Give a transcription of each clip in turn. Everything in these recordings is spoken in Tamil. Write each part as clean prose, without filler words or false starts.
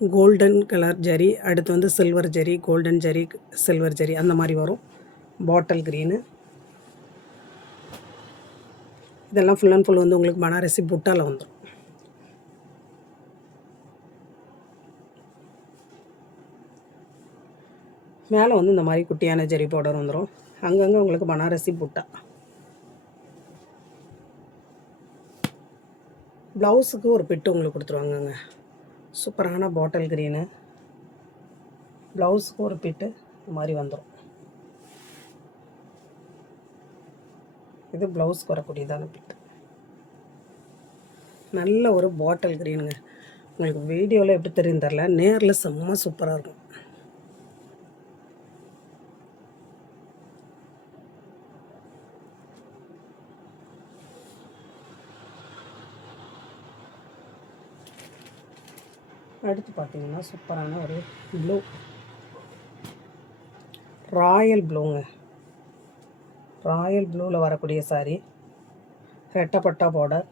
கோல்டன் கலர் ஜரி, அடுத்து வந்து silver zari, golden zari, silver zari அந்த மாதிரி வரும். Bottle green. இதெல்லாம் ஃபுல் அண்ட் ஃபுல் வந்து உங்களுக்கு பனாரசி புட்டாவில் வந்துடும். மேலே வந்து இந்த மாதிரி குட்டியான ஜரி பார்டர் வந்துடும். அங்கங்கே உங்களுக்கு பனாரசி புட்டா. ப்ளவுஸுக்கு ஒரு பிட்டு உங்களுக்கு கொடுத்துருவாங்கங்க. சூப்பரான பாட்டில் க்ரீனு. ப்ளவுஸுக்கு ஒரு பிட்டு இந்த மாதிரி வந்துடும். இது ப்ளவுஸ்க்கு வரக்கூடியதான பிட்டு. நல்ல ஒரு பாட்டில் க்ரீனுங்க. உங்களுக்கு வீடியோவில் எப்படி தெரியும் தெரில, நேரில் செம்ம சூப்பராக இருக்கும். அடுத்து பார்த்தீங்கன்னா சூப்பரான ஒரு ப்ளூ, ராயல் ப்ளூங்க. ராயல் ப்ளூவில் வரக்கூடிய சாரீ, ரெட்டப்பட்டா பார்டர்.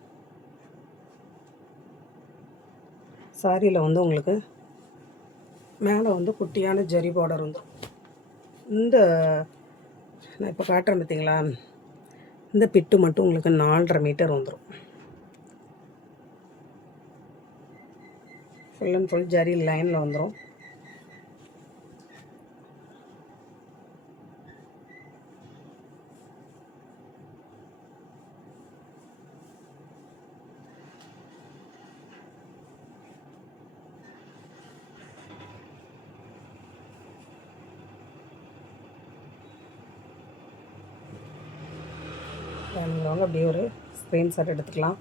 சாரியில் வந்து உங்களுக்கு மேலே வந்து குட்டியான ஜரி பார்டர் வந்துடும். இந்த நான் இப்போ காட்டுறேன் பார்த்தீங்களா, இந்த பிட்டு மட்டும் உங்களுக்கு 4.5 மீட்டர் வந்துடும். ஃபுல் அண்ட் ஃபுல் ஜரி லைனில் வந்துடும். வேணுங்கிறவங்க அப்படியே ஒரு ஸ்க்ரீன்ஷாட் எடுத்துக்கலாம்.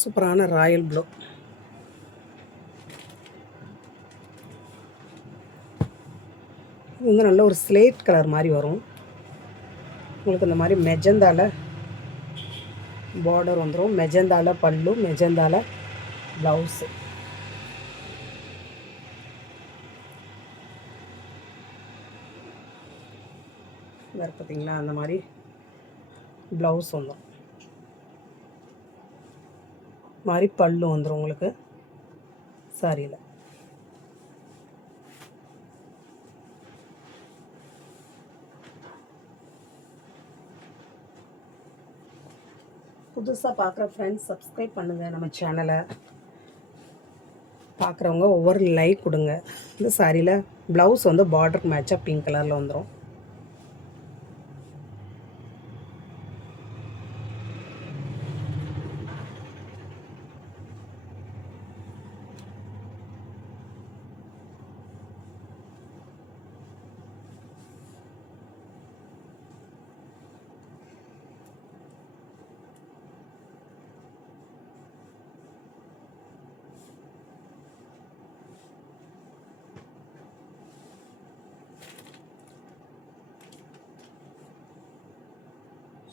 சூப்பரான ராயல் ப்ளூ. இது வந்து நல்ல ஒரு ஸ்லேட் கலர் மாதிரி வரும். உங்களுக்கு இந்த மாதிரி மெஜந்தால பார்டர் வந்துடும். மெஜந்தால பல்லு, மெஜந்தால ப்ளவுஸு. வேறு பார்த்தீங்களா, அந்த மாதிரி ப்ளவுஸ் வந்துடும். மாதிரி பல்லு வந்துடும் உங்களுக்கு சாரியில். புதுசாக பார்க்குற ஃப்ரெண்ட்ஸ் சப்ஸ்கிரைப் பண்ணுங்கள் நம்ம சேனலை. பார்க்குறவங்க ஒவ்வொரு லைக் கொடுங்க. இந்த சாரியில் ப்ளவுஸ் வந்து பார்டருக்கு மேட்சாக பிங்க் கலரில் வந்துடும்.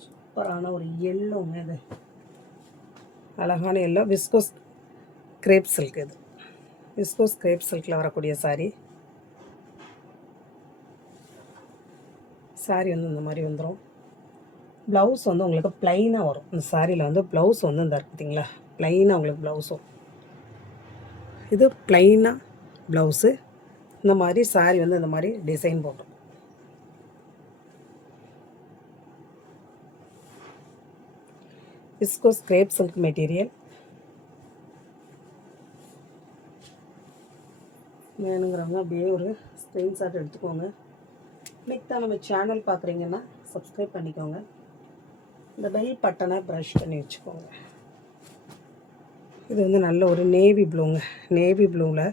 சூப்பரான ஒரு எல்லோங்க. இது அழகான எல்லோ, விஸ்கோஸ் கிரேப் சில்க். இது விஸ்கோஸ் கிரேப் சில்கில் வரக்கூடிய சாரீ. சாரீ வந்து இந்த மாதிரி வந்துடும். ப்ளவுஸ் வந்து உங்களுக்கு ப்ளைனாக வரும். இந்த சாரியில் வந்து ப்ளவுஸ் வந்து இந்த பார்த்தீங்களா, ப்ளைனாக உங்களுக்கு ப்ளவுஸ் வரும். இது ப்ளைனாக ப்ளவுஸு. இந்த மாதிரி சாரீ வந்து இந்த மாதிரி டிசைன் போட்டோம். Viscose grape silk material. வேணுங்கிறவங்க அப்படியே ஒரு ஸ்க்ரீன்ஷாட் எடுத்துக்கோங்க. இன்னைக்கு தான் நம்ம சேனல் பார்க்குறீங்கன்னா சப்ஸ்கிரைப் பண்ணிக்கோங்க. இந்த பெல் பட்டனை ப்ரஷ் பண்ணி வச்சுக்கோங்க. இது வந்து நல்ல ஒரு நேவி ப்ளூங்க. நேவி ப்ளூவில்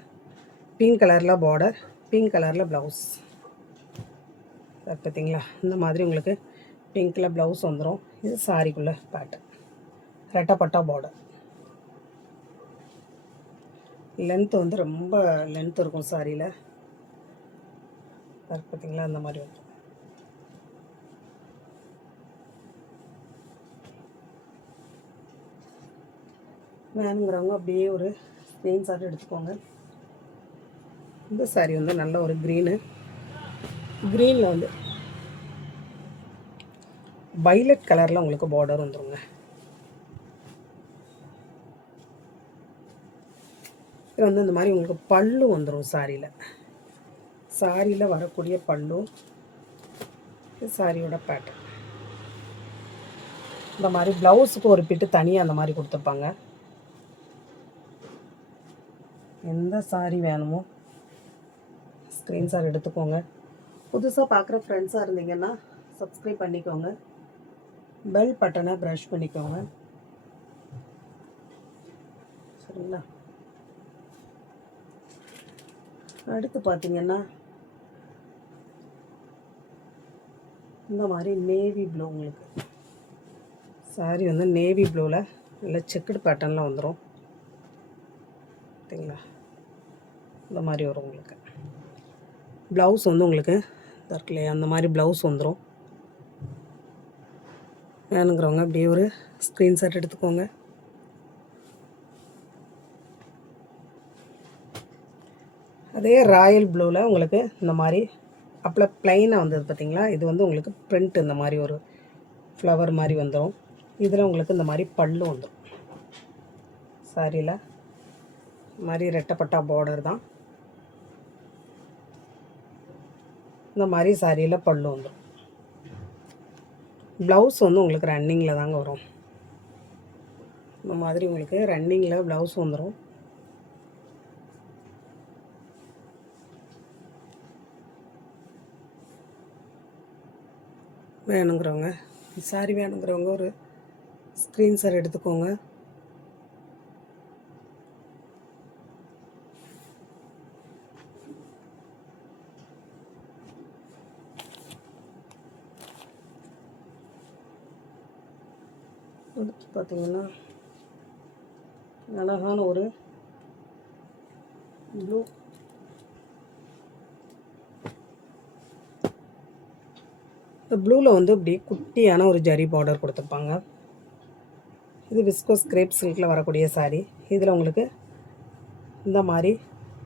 பிங்க் கலரில் பார்டர், பிங்க் கலரில் ப்ளவுஸ். பார்த்தீங்களா, இந்த மாதிரி உங்களுக்கு பிங்க்கில் ப்ளவுஸ் வந்துடும். இது சாரிக்குள்ளே பேட்டர்ன், ரெட்டப்பட்டா பார்டர். லென்த் வந்து ரொம்ப லென்த் இருக்கும் சாரியில். பார்த்தீங்களா, அந்த மாதிரி வந்துடும். வேணுங்கிறவங்க அப்படியே ஒரு ஸ்க்ரீன்ஷாட் எடுத்துக்கோங்க. இந்த சாரீ வந்து நல்ல ஒரு க்ரீனு. க்ரீனில் வந்து வைலட் கலரில் உங்களுக்கு பார்டர் வந்துடுங்க. இதில் வந்து இந்த மாதிரி உங்களுக்கு பல்லு வந்துடும் சாரியில் வரக்கூடிய பல்லு. இது சாரியோட பேட்டர்ன். இந்த மாதிரி ப்ளவுஸுக்கு ஒரு பிட்டு தனியாக அந்த மாதிரி கொடுத்துருப்பாங்க. எந்த சாரி வேணுமோ ஸ்க்ரீன்ஷாட் எடுத்துக்கோங்க. புதுசாக பார்க்குற ஃப்ரெண்ட்ஸாக இருந்தீங்கன்னா சப்ஸ்கிரைப் பண்ணிக்கோங்க. பெல் பட்டனை ப்ரெஷ் பண்ணிக்கோங்க. சரிங்களா? அடுத்து பார்த்தீங்கன்னா இந்த மாதிரி நேவி ப்ளூ. உங்களுக்கு சாரி வந்து நேவி ப்ளூவில் நல்ல செக்குடு பேட்டர்னில் வந்துடும். பார்த்தீங்களா? இந்த மாதிரி வரும் உங்களுக்கு. ப்ளவுஸ் வந்து உங்களுக்கு இருக்கு இல்லையா, அந்த மாதிரி ப்ளவுஸ் வந்துடும். வேணுங்கிறவங்க அப்படியே ஒரு ஸ்க்ரீன்ஷாட் எடுத்துக்கோங்க. அதே ராயல் ப்ளூவில் உங்களுக்கு இந்த மாதிரி அப்போல ப்ளைனாக வந்தது பார்த்தீங்களா, இது வந்து உங்களுக்கு பிரிண்ட் இந்த மாதிரி ஒரு ஃப்ளவர் மாதிரி வந்துடும். இதில் உங்களுக்கு இந்த மாதிரி பல்லு வந்துடும். சாரியில் மாதிரி ரெட்டப்பட்டா பார்டர் தான். இந்த மாதிரி சாரியில் பல்லு வந்துடும். ப்ளவுஸ் வந்து உங்களுக்கு ரன்னிங்கில் தாங்க வரும். இந்த மாதிரி உங்களுக்கு ரன்னிங்கில் ப்ளவுஸ் வந்துடும். வேணுங்கிறவங்க சாரி வேணுங்கிறவங்க ஒரு ஸ்க்ரீன்ஷாட் எடுத்துக்கோங்க. அடுத்து பார்த்தீங்கன்னா அழகான ஒரு ப்ளூ. இந்த ப்ளூவில் வந்து இப்படி குட்டியான ஒரு ஜரி பார்டர் கொடுத்துருப்பாங்க. இது விஸ்கோஸ் கிரேப் சில்கில் வரக்கூடிய சாரீ. இதில் உங்களுக்கு இந்த மாதிரி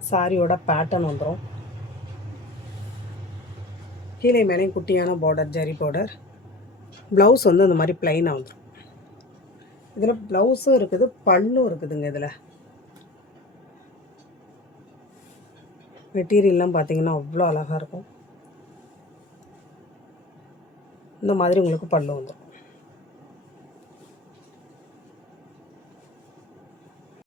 சாரியோட பேட்டர்ன் வந்துடும். கீழே மேலே குட்டியான பார்டர், ஜரி பார்டர். ப்ளவுஸ் வந்து இந்த மாதிரி ப்ளைனாக வந்துடும். இதில் ப்ளவுஸும் இருக்குது, பல்லும் இருக்குதுங்க. இதில் மெட்டீரியல்லாம் பார்த்தீங்கன்னா அவ்வளோ அழகாக இருக்கும். இந்த மாதிரி உங்களுக்கு பல்லு வந்துடும்.